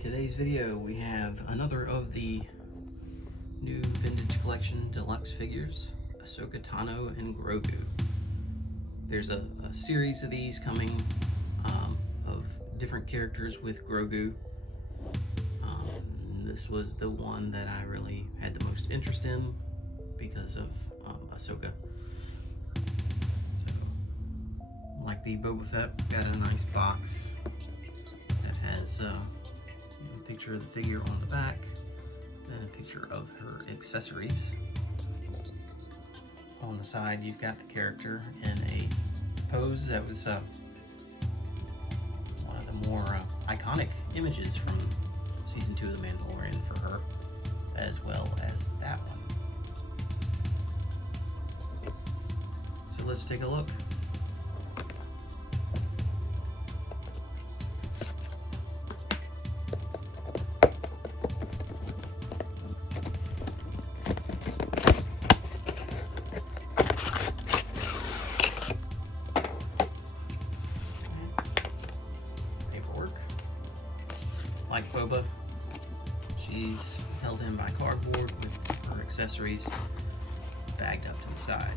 Alright, today's video we have another of the new Vintage Collection deluxe figures, Ahsoka Tano and Grogu. There's a series of these coming of different characters with Grogu. This was the one that I really had the most interest in because of Ahsoka. So, like the Boba Fett, got a nice box that has a picture of the figure on the back and a picture of her accessories. On the side you've got the character in a pose that was one of the more iconic images from season 2 of the Mandalorian for her, as well as that one. So let's take a look. Like Boba, she's held in by cardboard with her accessories bagged up to the side.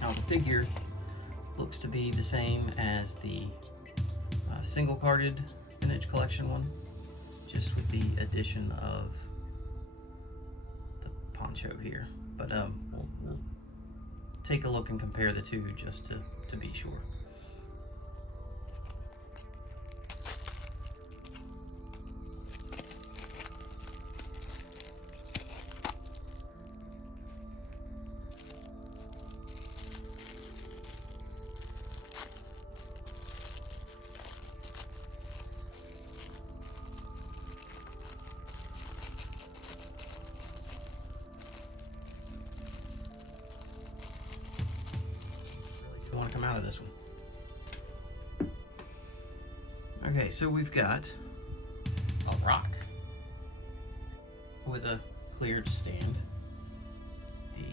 Now the figure looks to be the same as the single carded Vintage Collection one, just with the addition of the poncho here. But we'll take a look and compare the two just to be sure. Want to come out of this one. Okay, so we've got a rock with a cleared stand, the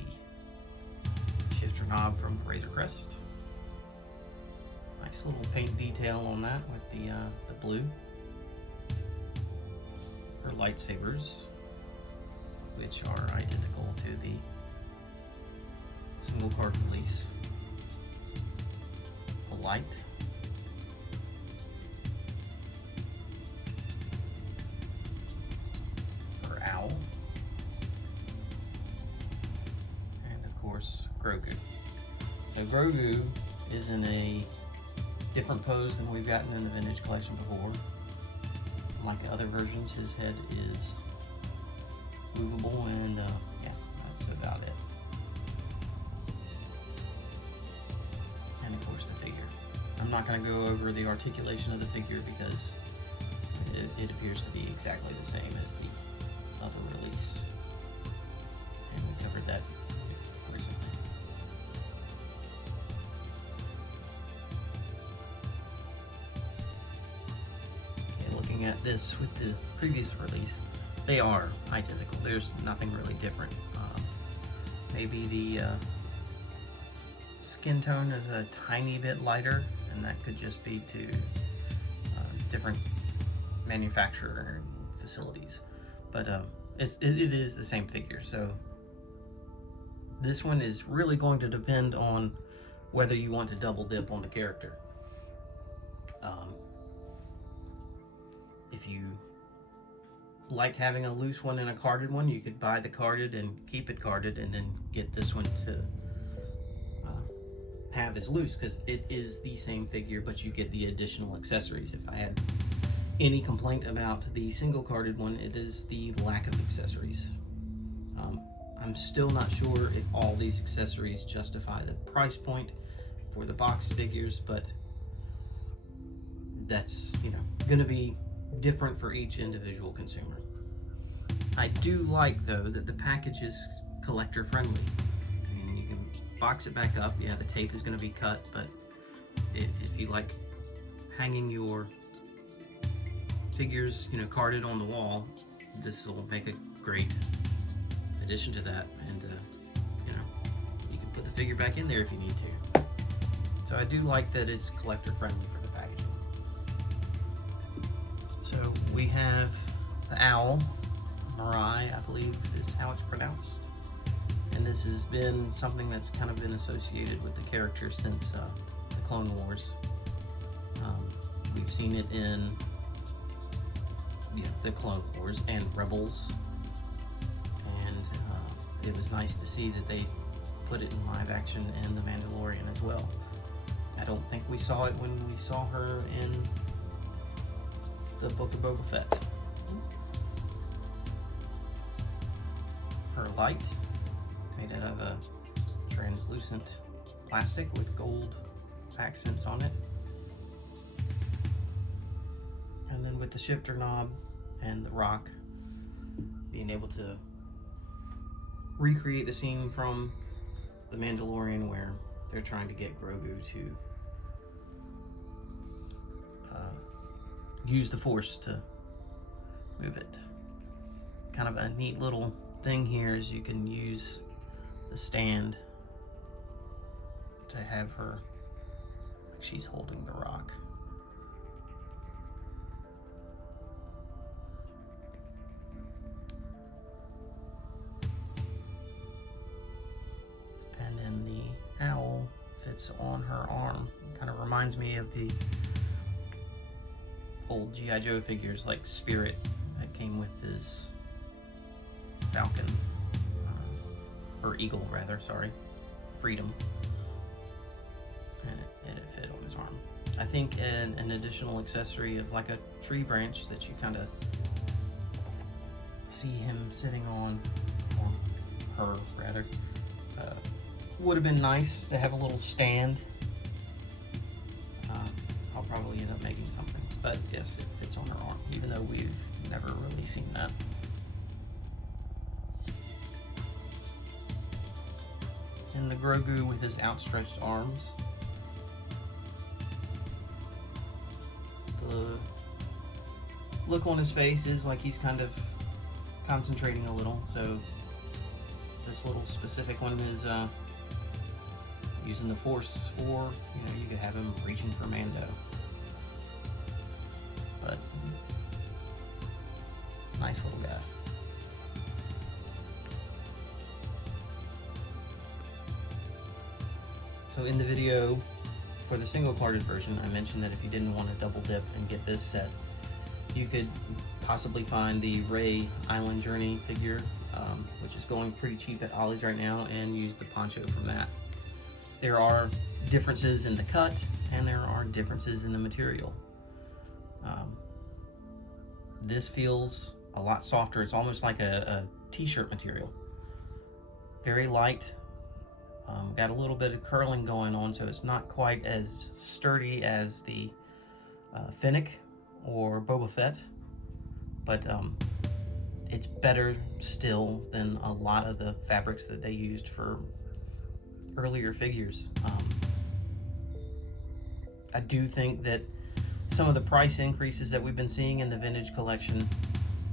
shifter knob from Razor Crest, nice little paint detail on that with the blue, her lightsabers, which are identical to the single card release. Light, her owl, and of course Grogu. So Grogu is in a different pose than we've gotten in the Vintage Collection before. Like the other versions, his head is movable, and yeah, that's about it. And of course the figure. I'm not going to go over the articulation of the figure because it appears to be exactly the same as the other release, and we covered that recently. Okay, looking at this with the previous release, they are identical. There's nothing really different. Maybe the skin tone is a tiny bit lighter, and that could just be to different manufacturer facilities, but it is the same figure. So this one is really going to depend on whether you want to double dip on the character. If you like having a loose one and a carded one, you could buy the carded and keep it carded, and then get this one to have as loose, because it is the same figure, but you get the additional accessories. If I had any complaint about the single carded one, it is the lack of accessories. I'm still not sure if all these accessories justify the price point for the box figures, but that's, going to be different for each individual consumer. I do like, though, that the package is collector friendly. Box it back up. Yeah, the tape is going to be cut, but if you like hanging your figures, carded on the wall, this will make a great addition to that. And you can put the figure back in there if you need to. So I do like that it's collector friendly for the packaging. So we have the owl, Mirai, I believe is how it's pronounced. And this has been something that's kind of been associated with the character since the Clone Wars. We've seen it in the Clone Wars and Rebels, and it was nice to see that they put it in live action in The Mandalorian as well. I don't think we saw it when we saw her in the Book of Boba Fett. Her light, made out of a translucent plastic with gold accents on it. And then with the shifter knob and the rock, being able to recreate the scene from The Mandalorian where they're trying to get Grogu to use the Force to move it. Kind of a neat little thing here is you can use the stand to have her like she's holding the rock. And then the owl fits on her arm. Kind of reminds me of the old G.I. Joe figures like Spirit that came with his Falcon, or Eagle rather, sorry, Freedom, and it fit on his arm. I think an additional accessory of like a tree branch that you kind of see him sitting on, or her rather, would have been nice to have a little stand. I'll probably end up making something, but yes, it fits on her arm, even though we've never really seen that. And the Grogu with his outstretched arms. The look on his face is like he's kind of concentrating a little, so this little specific one is using the Force, or you could have him reaching for Mando. But nice little guy. So in the video for the single-carded version, I mentioned that if you didn't want to double dip and get this set, you could possibly find the Rey Island Journey figure, which is going pretty cheap at Ollie's right now, and use the poncho from that. There are differences in the cut, and there are differences in the material. This feels a lot softer. It's almost like a t-shirt material. Very light. Got a little bit of curling going on, so it's not quite as sturdy as the Fennec or Boba Fett, but it's better still than a lot of the fabrics that they used for earlier figures. I do think that some of the price increases that we've been seeing in the vintage collection,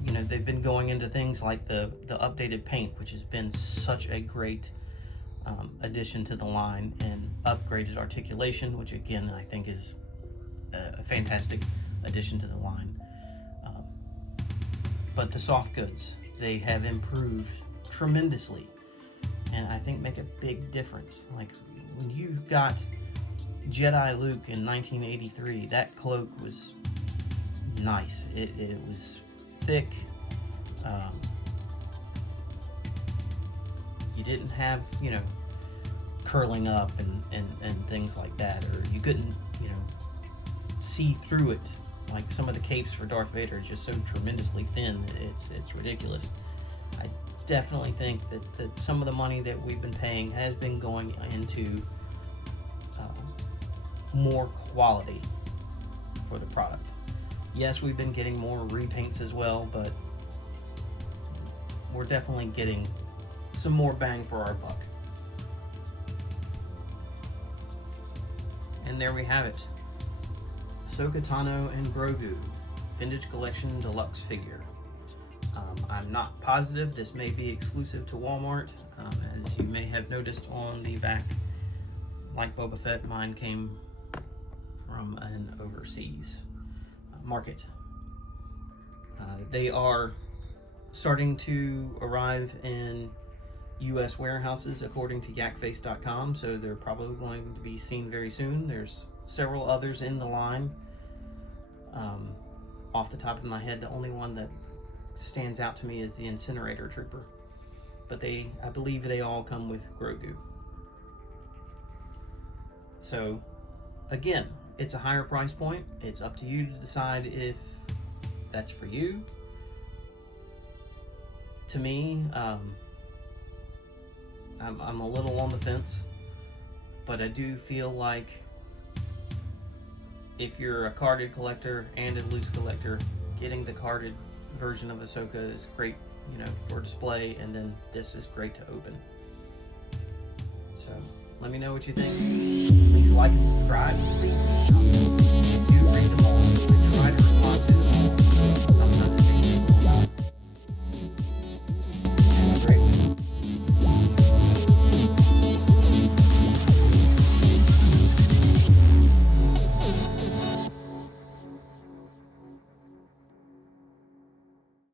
they've been going into things like the updated paint, which has been such a great addition to the line, and upgraded articulation, which again I think is a fantastic addition to the line. But the soft goods, they have improved tremendously, and I think make a big difference. Like when you got Jedi Luke in 1983, that cloak was nice. It was thick. You didn't have, curling up and things like that, or you couldn't, see through it. Like some of the capes for Darth Vader are just so tremendously thin that it's ridiculous. I definitely think that some of the money that we've been paying has been going into more quality for the product. Yes, we've been getting more repaints as well, but we're definitely getting some more bang for our buck. And there we have it. Ahsoka Tano and Grogu Vintage Collection Deluxe figure. I'm not positive, this may be exclusive to Walmart. As you may have noticed on the back, like Boba Fett, mine came from an overseas market. They are starting to arrive in U.S. warehouses according to yakface.com, so they're probably going to be seen very soon. There's several others in the line. Off the top of my head, the only one that stands out to me is the Incinerator Trooper, but I believe they all come with Grogu. So again, it's a higher price point. It's up to you to decide if that's for you. To me, I'm a little on the fence, but I do feel like if you're a carded collector and a loose collector, getting the carded version of Ahsoka is great, for display, and then this is great to open. So let me know what you think. Please like and subscribe.